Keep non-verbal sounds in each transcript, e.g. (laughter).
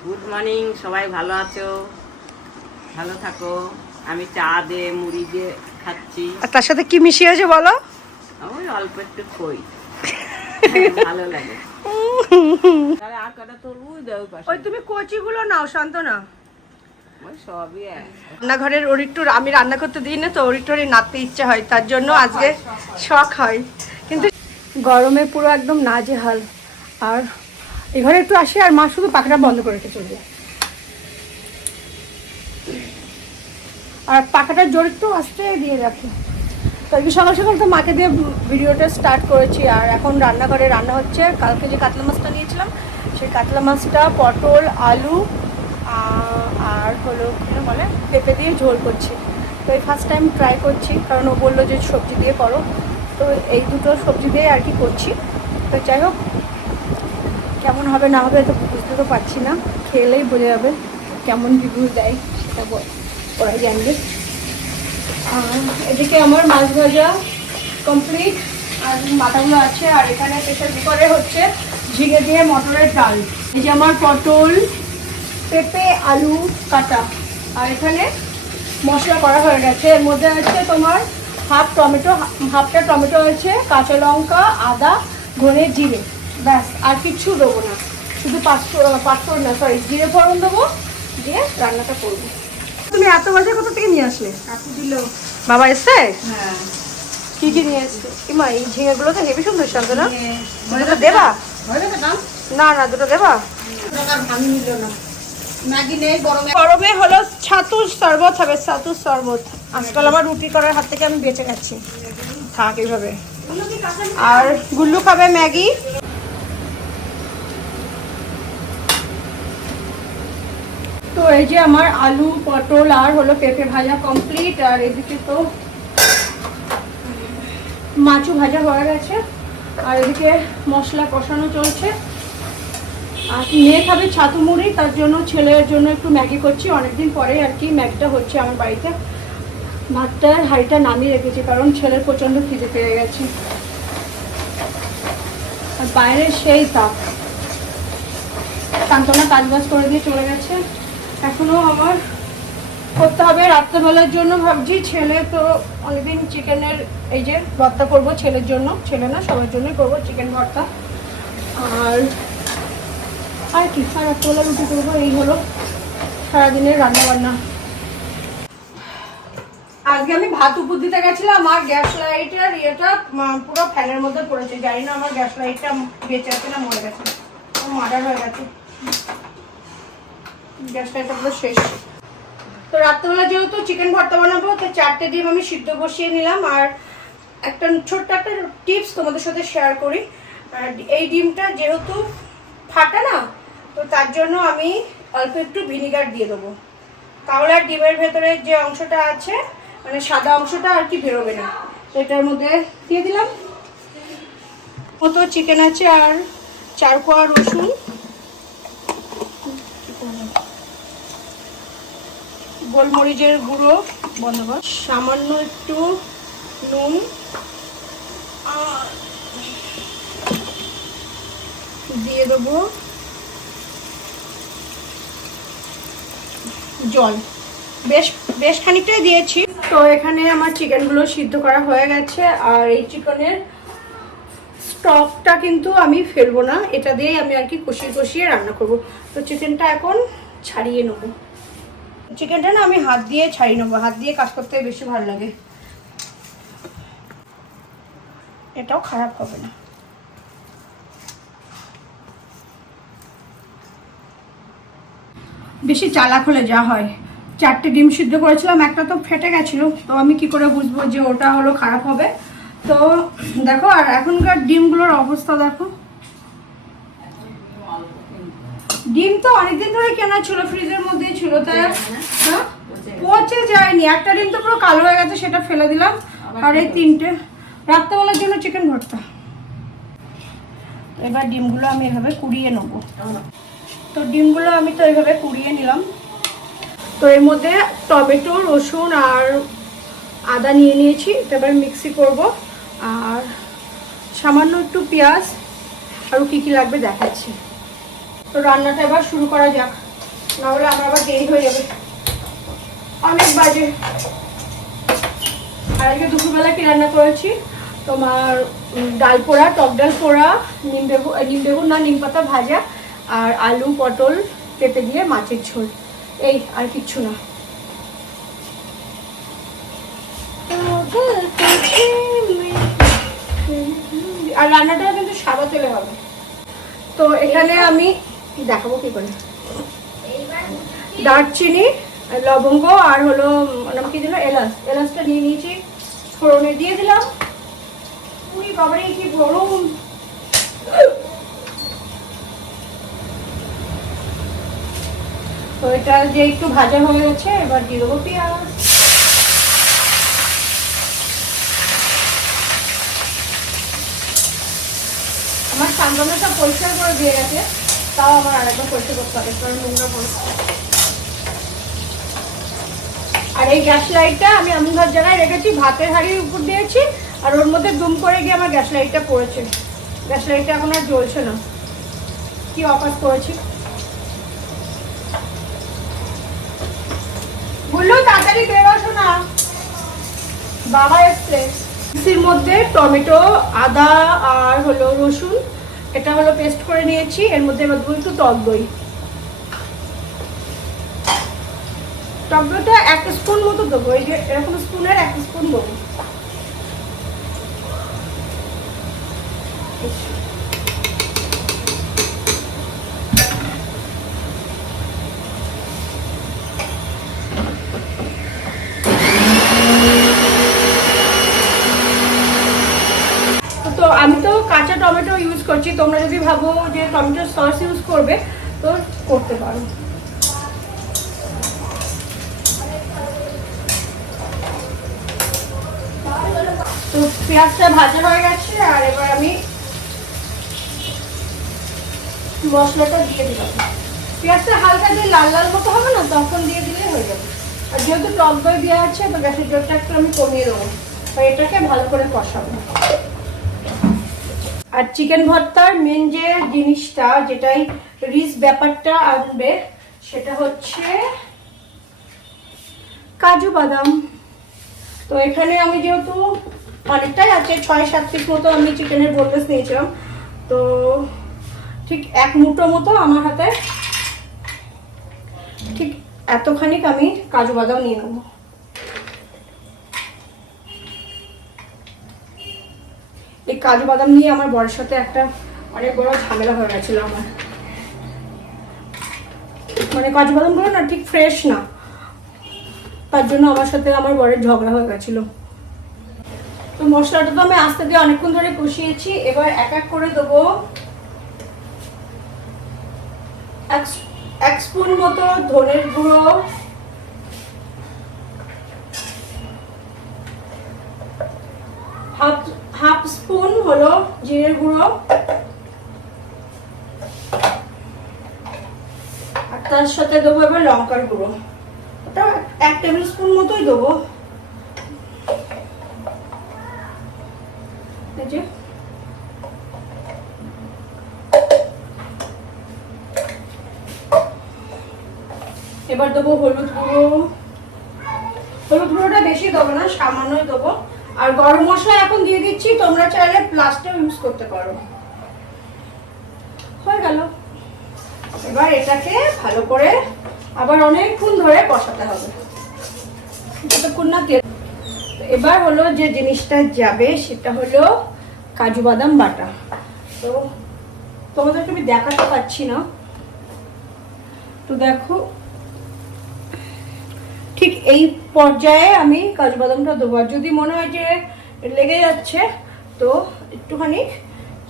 Good morning সবাই ভালো আছো? ভালো থাকো। আমি চা দিয়ে মুড়ি দিয়ে খাচ্ছি। আর তার সাথে কি মিশিয়েছে বলো? ওই অল্প একটু খই। (laughs) ভালো লাগে। তাহলে আর কটা দেও পাশে। ওই তুমি কচিগুলো নাও শান্ত না ওই সবই রান্নাঘরের ওর একটু আমি রান্না করতে দিই না তো ওর একটু ওরই নাড়তে ইচ্ছে হয় তার জন্য আজকে শখ হয়। কিন্তু গরমে পুরো একদম নাজেহাল। আর এই ঘরে একটু আসে আর মা শুধু পাখাটা বন্ধ করে রেখে চলে যায়। আর পাখাটার জোর একটু আসতে দিয়ে রাখি। তো আজকে সকাল সকাল তো মাকে দিয়ে ভিডিওটা স্টার্ট করেছি আর এখন রান্নাঘরে রান্না হচ্ছে। কালকে যে কাতলা মাছটা নিয়েছিলাম, সেই কাতলা মাছটা, পটল, আলু আর হলো কী বলে, পেঁপে দিয়ে ঝোল করছি। তো এই ফার্স্ট টাইম ট্রাই করছি, কারণ ও বলল যে সবজি দিয়ে করো। তো এই দুটো সবজি দিয়ে আর কি করছি। তো যাই হোক কেমন হবে না হবে তো বুঝতে তো পারছি না। খেলেই বোঝা যাবে কেমন রিভিউ দেয়, সেটা ওরাই জানবে। এদিকে আমার মাছ ভাজা কমপ্লিট আর মাথাগুলো আছে, আর এখানে প্রেশার কুকারে হচ্ছে ঝিঙে দিয়ে মটরের ডাল। এই যে আমার পটল, পেঁপে, আলু, কাটা। আর এখানে মশলা করা হয়ে গেছে। এর মধ্যে আছে তোমার হাফ টমেটো হাফটা টমেটো আছে, কাঁচা লঙ্কা, আদা, ধনে জিরে। ব্যাস আর কিচ্ছু দেবো না। শুধু পাঁচফোড়ন পাঁচফোড়ন না সরি জিরে ফোড়ন দেবো দিয়ে রান্নাটা করব। তুমি এত বাজে কোথা থেকে নিয়ে আসলে? কাকু দিল। বাবা এসছে? হ্যাঁ। কি কি নিয়ে এসছে? ইমা এই ঝিঙেগুলো তো হেভি সুন্দর শান্ত না? দুটো দেবা? না না দুটো দেবা? টাকার ভাঙি নিল না। ম্যাগি নেই গরমে গরমে হলো ছাতুর শরবত হবে ছাতুর শরবত। আজকাল আমার রুটি করার হাত থেকে আমি বেঁচে গেছি। থাক এইভাবে। আর গুল্লু খাবে ম্যাগি? তো এই যে আমার আলু, পটল আর হলো পেঁপে ভাজা কমপ্লিট আর এদিকে তো মাছও ভাজা হয়ে গেছে, আর এদিকে মশলা কষানো চলছে। আর মেয়ে খাবে ছাতু মুড়ি, তার জন্য ছেলের জন্য একটু ম্যাগি করছি। অনেকদিন পরে আর কি ম্যাগিটা হচ্ছে আমার বাড়িতে। ভাতটার হাঁড়িটা নামিয়ে রেখেছি, কারণ ছেলের প্রচণ্ড খিদে পেয়ে গেছে। আর বাইরে সেই তাপ। সান্ত্বনা কাজ বাজ করে দিয়ে চলে গেছে। এখনও আমার করতে হবে। রাত্রেবেলার জন্য ভাবছি, ছেলে তো অনেকদিন চিকেনের এই যে ভর্তা করব ছেলের জন্য। ছেলে না, সবার জন্যই করব চিকেন ভর্তা। আর আর কি, আর রাত্রেবেলা রুটি করব, এই হলো সারাদিনের রান্নাবান্না। আজকে আমি ভাত উপর দিতে গেছিলাম, আর গ্যাস লাইটের ইয়েটা পুরো ফ্যানের মধ্যে পড়েছে। জানি না আমার গ্যাস লাইটটা বেঁচে আছে না মরে গেছে। মার্ডার হয়ে গেছে। গ্যাস লাইটটা পুরো তো রাত্রেবেলা যেহেতু চিকেন ভর্তা বানাবো, তো চারটে ডিম আমি সিদ্ধ বসিয়ে নিলাম। আর একটা ছোট্ট একটা টিপস তোমাদের সাথে শেয়ার করি। এই ডিমটা যেহেতু ফাটা না, তো তার জন্য আমি অল্প একটু ভিনিগার দিয়ে দেবো। তাহলে আর ডিমের ভেতরে যে অংশটা আছে মানে সাদা অংশটা আর কি বেরোবে না। তো এটার মধ্যে দিয়ে দিলাম। মতো চিকেন আছে আর চার কোয়া রসুন। গোলমরিচের গুঁড়ো বন্ধ কর সামান্য একটু নুন। দিয়ে দেবো জল। বেশ বেশ খানিকটাই দিয়েছি। তো এখানে আমার চিকেনগুলো সিদ্ধ করা হয়ে গেছে, আর এই চিকেনের স্টকটা কিন্তু আমি ফেলব না। এটা দিয়েই আমি আর কি কষিয়ে কষিয়ে রান্না করব। তো চিকেনটা এখন ছাড়িয়ে নেব। চিকেনটা না আমি হাত দিয়ে ছাড়িয়ে নেব। হাত দিয়ে কাজ করতে বেশি ভালো লাগে। এটাও খারাপ হবে না। বেশি চালাক হলে যা হয়। চারটে ডিম সিদ্ধ করেছিলাম, একটা তো ফেটে গেছিল। তো আমি কি করে বুঝব যে ওটা হলো খারাপ হবে? তো দেখো, আর এখনকার ডিমগুলোর অবস্থা দেখো। ডিম তো অনেকদিন ধরে কেনা ছিল ফ্রিজের মধ্যেই ছিল তাই হ্যাঁ? পচে যায়নি। একটা ডিম তো পুরো কালো হয়ে গেছে সেটা ফেলে দিলাম। আর এই তিনটে। রাত্রেবেলার জন্য চিকেন ভর্তা। এবার ডিমগুলো আমি এভাবে কুড়িয়ে নেব। তো ডিমগুলো আমি তো এইভাবে কুড়িয়ে নিলাম। তো এর মধ্যে টমেটো রসুন আর আদা নিয়ে নিয়েছি। এবার মিক্সি করব। আর সামান্য একটু পেঁয়াজ। আরও কী কী লাগবে দেখাচ্ছি। তো রান্নাটা এবার শুরু করা যাক। নাহলে আমার আবার দেরি হয়ে যাবে। অনেক বাজে। আর আজকে দুপুরবেলা কি রান্না করেছি? তোমার ডাল পোড়া, টক ডাল পোড়া, নিম বেগুন নিম বেগুন না, নিম পাতা ভাজা আর আলু, পটল পেঁপে দিয়ে মাছের ঝোল। এই, আর কিচ্ছু না। আর রান্নাটা কিন্তু সাদা তেলে হবে। তো এখানে আমি দেখাবো কি করে? দারচিনি, লবঙ্গ আর হলো কি দিল এলাচ। এলাচটা নিয়ে নিয়েছি, ফোড়নে দিয়ে দিলাম। উই বাবারে, কি গরম! তো যে একটু ভাজা হয়ে গেছে, এবার দিয়ে দেবো পেঁয়াজ। আমার সামনে সব পরিষ্কার করে দিয়ে গেছে। তাও আমার আরেকবার পরিষ্কার করতে হবে, কারণ নোংরা আর এই গ্যাস লাইটটা আমি ধর জায়গায় রেখেছি, ভাতের হাঁড়ির উপর দিয়েছি, আর ওর মধ্যে দুম করে গিয়ে আমার গ্যাস লাইটটা পড়েছে। গ্যাস লাইটটা এখন আর জ্বলছে না। কি অফার করেছি? বলল তাড়াতাড়ি বেরোসো না বাবা এসছে। মধ্যে টমেটো, আদা, আর হলো রসুন এটা হলো পেস্ট করে নিয়েছি, এর মধ্যে এবার দেবো একটু টক দই। টক দইটা এক স্পুন মতো দেবো, এই যে এরকম স্পুনের এক স্পুন দেবো তো আমি তো কাঁচা টমেটো করছি তোমরা যদি ভাবো যে টমেটো সস ইউজ করবে, তো করতে পারো। তো পেঁয়াজটা ভাজা হয়ে গেছে, আর এবার আমি মশলাটা দিয়ে দিলাম। পেঁয়াজটা হালকা দিয়ে লাল লাল মতো হবে না, তখন দিয়ে দিলে হয়ে যাবে। আর যেহেতু টক দই দেওয়া আছে, তো গ্যাসের জলটা একটু আমি কমিয়ে দেবো এটাকে ভালো করে কষাবো। আর চিকেন ভর্তার মেন যে জিনিসটা, যেটাই রিচ ব্যাপারটা আনবে, সেটা হচ্ছে কাজু বাদাম। তো এখানে আমি যেহেতু অনেকটাই আছে, ছয় সাত পিস মতো আমি চিকেনের বোনলেস নিয়েছিলাম। তো ঠিক এক মুঠো মতো আমার হাতে ঠিক এতখানিক আমি কাজু বাদাম নিয়ে নেব। কাজু বাদাম নিয়ে আমার বরের সাথে একটা অনেক বড় ঝামেলা হয়ে গেছিল আমার। মানে কাজু বাদামগুলো না ঠিক ফ্রেশ না। তার জন্য আমার সাথে আমার বরের ঝগড়া হয়ে গেছিল। তো মশলাটা তো আমি আস্তে দিয়ে অনেকক্ষণ ধরে কষিয়েছি, এবার এক এক করে দেবো। এক এক স্পুন মতো ধনের গুঁড়ো হাফ হাফ স্পুন হলো জিরের গুঁড়ো আর তার সাথে দেবো এবার লঙ্কার গুঁড়ো। ওটা এক টেবিল স্পুন মতোই দেবো। এবার দেবো হলুদ গুঁড়ো। হলুদ গুঁড়োটা বেশি দেবো না, সামান্যই দেবো। আর গরম মশলা এখন দিয়ে দিচ্ছি, তোমরা চাইলে প্লাস্টার ইউজ করতে পারো। হয়ে গেল। এবার এটাকে ভালো করে আবার অনেকক্ষণ ধরে কষাতে হবে। যতক্ষণ না তেল এবার হলো যে জিনিসটা যাবে, সেটা হলো কাজু বাদাম বাটা। তো তোমাদেরকে আমি দেখাতে পাচ্ছি না। তো দেখো এই পর্যায়ে আমি কাজু বাদামটা দেবো। আর যদি মনে হয় যে লেগে যাচ্ছে, তো একটুখানি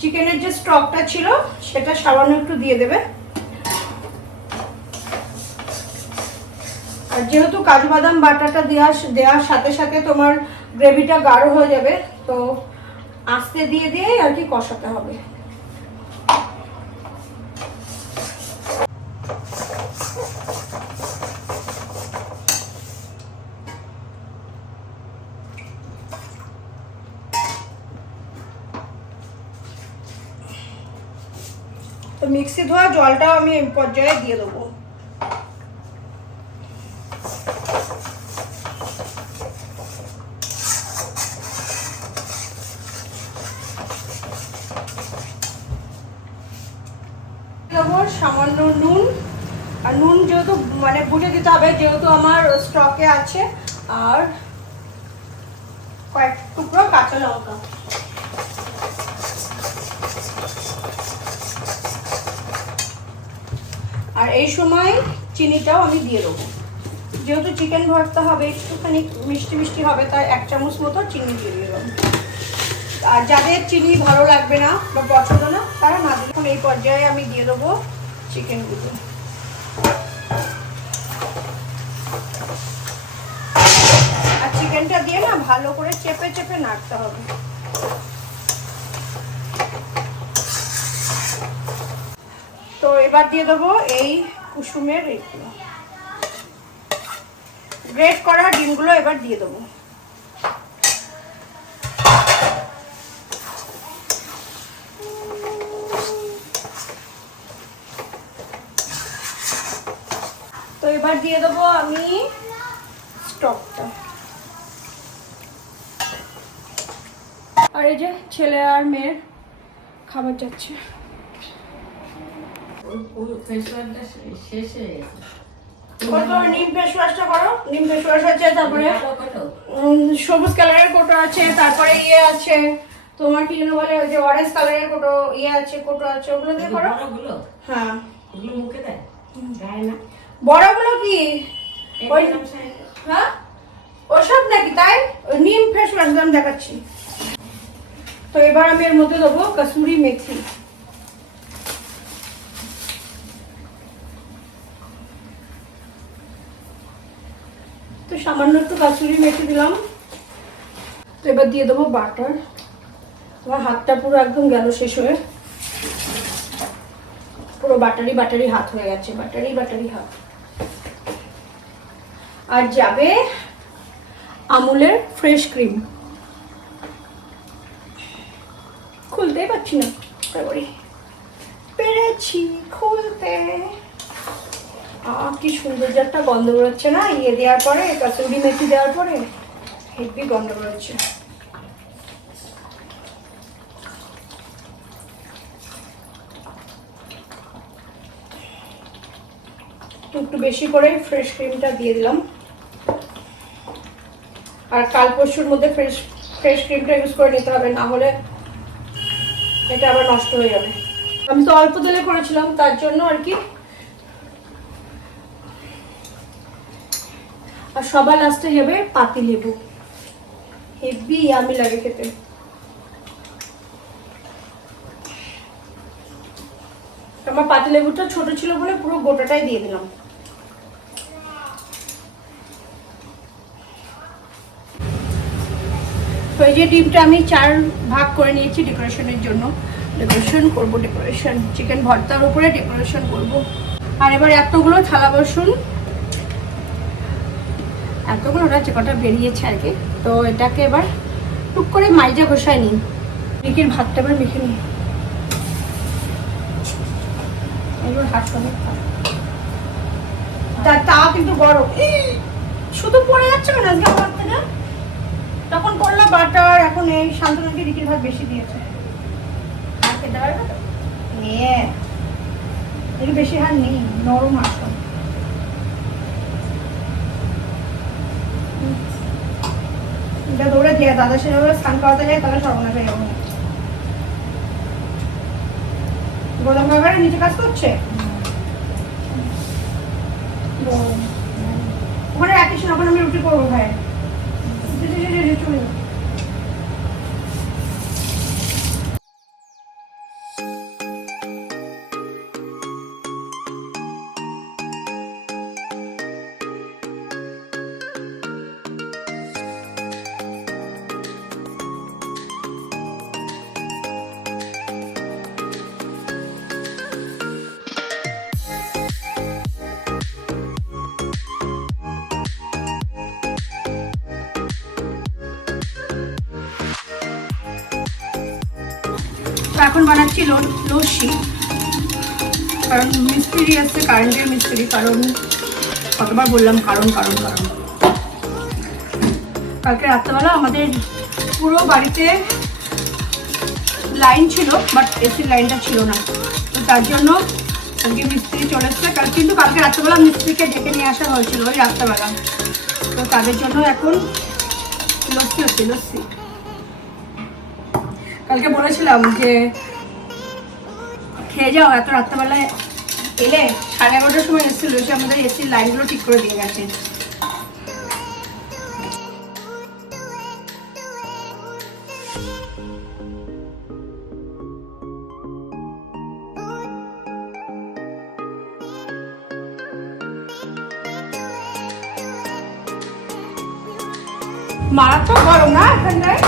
চিকেনের যে স্টকটা ছিল, সেটা সামান্য একটু দিয়ে দেবে। আর যেহেতু কাজু বাদাম বাটাটা দেওয়ার দেওয়ার সাথে সাথে তোমার গ্রেভিটা গাঢ় হয়ে যাবে, তো আস্তে দিয়ে দিয়ে আর কি কষাতে হবে। মিক্সি ধোয়া, জলটাও আমি পর্যায়ে দিয়ে দেবো। সামান্য নুন। আর নুন যেহেতু মানে বুঝে দিতে হবে, যেহেতু আমার স্টকে আছে। আর কয়েক টুকরো কাঁচা লঙ্কা। এই সময় চিনিটাও আমি দিয়ে দেবো। যেহেতু চিকেন ভর্তা হবে, একটুখানি মিষ্টি মিষ্টি হবে, তাই এক চামচ মতো চিনি দিয়ে দিলাম। আর যাদের চিনি ভালো লাগবে না বা পছন্দ না, তারা না দিলে এখন এই পর্যায়ে আমি দিয়ে দেবো চিকেনগুলো আর চিকেনটা দিয়ে না ভালো করে চেপে চেপে নাড়তে হবে। এবার দিয়ে দেবো এই কুসুমের এইগুলো গ্রেট করা ডিমগুলো এবার দিয়ে দেবো। তো এবার দিয়ে দেবো আমি স্টকটা। আর এই যে ছেলে আর মেয়ের খাবার যাচ্ছে। শেষ হয়ে গেছে নিম ফেস ওয়াশটা করো। নিম ফেস ওয়াশ আছে তারপরে ভালো করো। উম, সবুজ কালারের কোটো আছে তারপরে ইয়ে আছে তোমার কি যেন বলে ওই যে অরেঞ্জ কালারের কোটো ইয়ে আছে কোটো আছে ওগুলো দিয়ে করো। হ্যাঁ। ওগুলো মুখে দেয়? দেয় না। বড়গুলো কি? ওই হ্যাঁ? ওসব নাকি? তাই? নিম ফেস ওয়াশ আমি দেখাচ্ছি। তো এবার আমি এর মধ্যে দেবো কসুরি মেথি। তো সামান্য একটু কাচুরি মেখে দিলাম। তো এবার দিয়ে দেবো বাটার। আমার হাতটা পুরো একদম গেল শেষ হয়ে। পুরো বাটারি বাটারি হাত হয়ে গেছে, বাটারি বাটারি হাত। আর যাবে আমুলের ফ্রেশ ক্রিম খুলতেই পারছি না তারপরে পেরেছি খুলতে আহ কি সুন্দর যে গন্ধ বেরোচ্ছে না ইয়ে দেওয়ার পরে কাসুরি মেথি দেওয়ার পরে, হেভি গন্ধ বেরোচ্ছে। একটু বেশি করে ফ্রেশ ক্রিমটা দিয়ে দিলাম। আর কাল পরশুর মধ্যে ফ্রেশ ফ্রেশ ক্রিমটা ইউজ করে নিতে হবে, না হলে এটা আবার নষ্ট হয়ে যাবে। আমি তো অল্প তেলে করেছিলাম, তার জন্য আর কি আর সবার লাস্টে যাবে পাতি লেবু। হেভি আমি লাগে খেতে। আমার পাতি লেবুটা ছোট ছিল বলে পুরো গোটাটাই দিয়ে দিলাম। তো এই যে ডিমটা আমি চার ভাগ করে নিয়েছি ডেকোরেশনের জন্য। ডেকোরেশন করব ডেকোরেশন চিকেন ভর্তার উপরে ডেকোরেশন করব। আর এবার এতগুলো থালা বাসন এতগুলো ওরা যে কটা বেরিয়েছে আর কি, তো এটাকে এবার টুক করে মাইজা ঘষায় নিই। মিকির ভাতটা এবার মেখে নিই। এবার হাত সমেত খা। তা কিন্তু গরম। শুধু পড়ে যাচ্ছে কেন আজকে আমার থেকে? তখন করল বাটার এখন এই শান্তনুকে রিকির ভাত বেশি দিয়েছে। আর খেতে পারবে তো? বেশি হার নেই, নরম আসো এটা দৌড়ে দিয়ে দাদা সেভাবে স্নান করাতে যায়, তাহলে সর্বনাশ হয়ে যাব গোদাম কাকারে নিচে কাজ করছে ওখানে রাখিস না, ওখানে আমি রুটি করব, ভাই চলে যাও। তো এখন বানাচ্ছি লস্যি। কারণ মিস্ত্রি আসছে কারেন্টের মিস্ত্রি, কারণ কতবার বললাম কারণ কারণ কারণ। কালকে রাত্রেবেলা আমাদের পুরো বাড়িতে লাইন ছিল বাট এসির লাইনটা ছিল না। তো তার জন্য আজকে মিস্ত্রি চলে এসছে। কিন্তু কালকে রাত্রেবেলা মিস্ত্রিকে ডেকে নিয়ে আসা হয়েছিল ওই রাত্রেবেলা। তো তাদের জন্য এখন লস্যি হচ্ছে, লস্যি। কালকে বলেছিলাম যে খেয়ে যাও, এত রাত্রেবেলায় এলে সাড়ে এগারোটার সময় এসেছিল এসে আমাদের এসির লাইনগুলো ঠিক করে দিয়ে গেছে। মারাত্মক গরম না এখানটায়?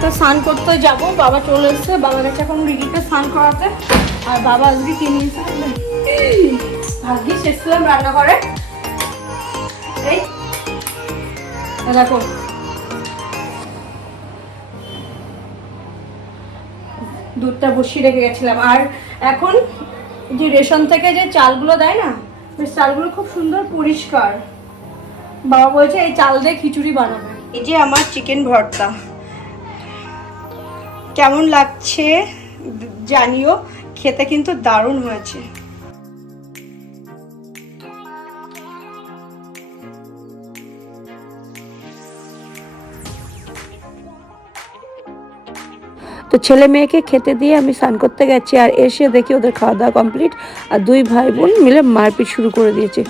তো স্নান করতে যাব, বাবা চলে এসছে, বাবা গেছে এখন রিডিকে স্নান করাতে, আর বাবা আজকে কি নিয়েছে ভাগ্যিস, এসেছিলাম রান্নাঘরে। এই দেখো দুধটা বসিয়ে রেখে গেছিলাম। আর এখন যে রেশন থেকে যে চালগুলো দেয় না চালগুলো খুব সুন্দর পরিষ্কার। বাবা বলছে, এই চাল দিয়ে খিচুড়ি বানাবে। এই যে আমার চিকেন ভর্তা। কেমন লাগছে জানিও, খেতে কিন্তু দারুণ হয়েছে। তো ছেলে মেয়েকে খেতে দিয়ে আমি স্নান করতে গেছি আর এসে দেখি ওদের খাওয়া দাওয়া কমপ্লিট আর দুই ভাই বোন মিলে মারপিট শুরু করে দিয়েছে।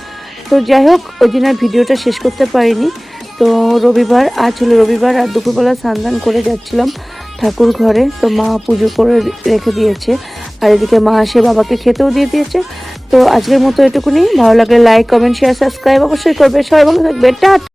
তো যাই হোক, ওই দিন আর ভিডিওটা শেষ করতে পারিনি। তো রবিবার, আজ হলো রবিবার আর দুপুরবেলা স্নান করে যাচ্ছিলাম ঠাকুর ঘরে। তো মা পুজো করে রেখে দিয়েছে আর এদিকে মা এসে বাবাকে খেতেও দিয়ে দিয়েছে। তো আজকের মতো এটুকুনি। ভালো লাগলে লাইক কমেন্ট শেয়ার সাবস্ক্রাইব অবশ্যই করবে। সবাই ভালো থাকবে।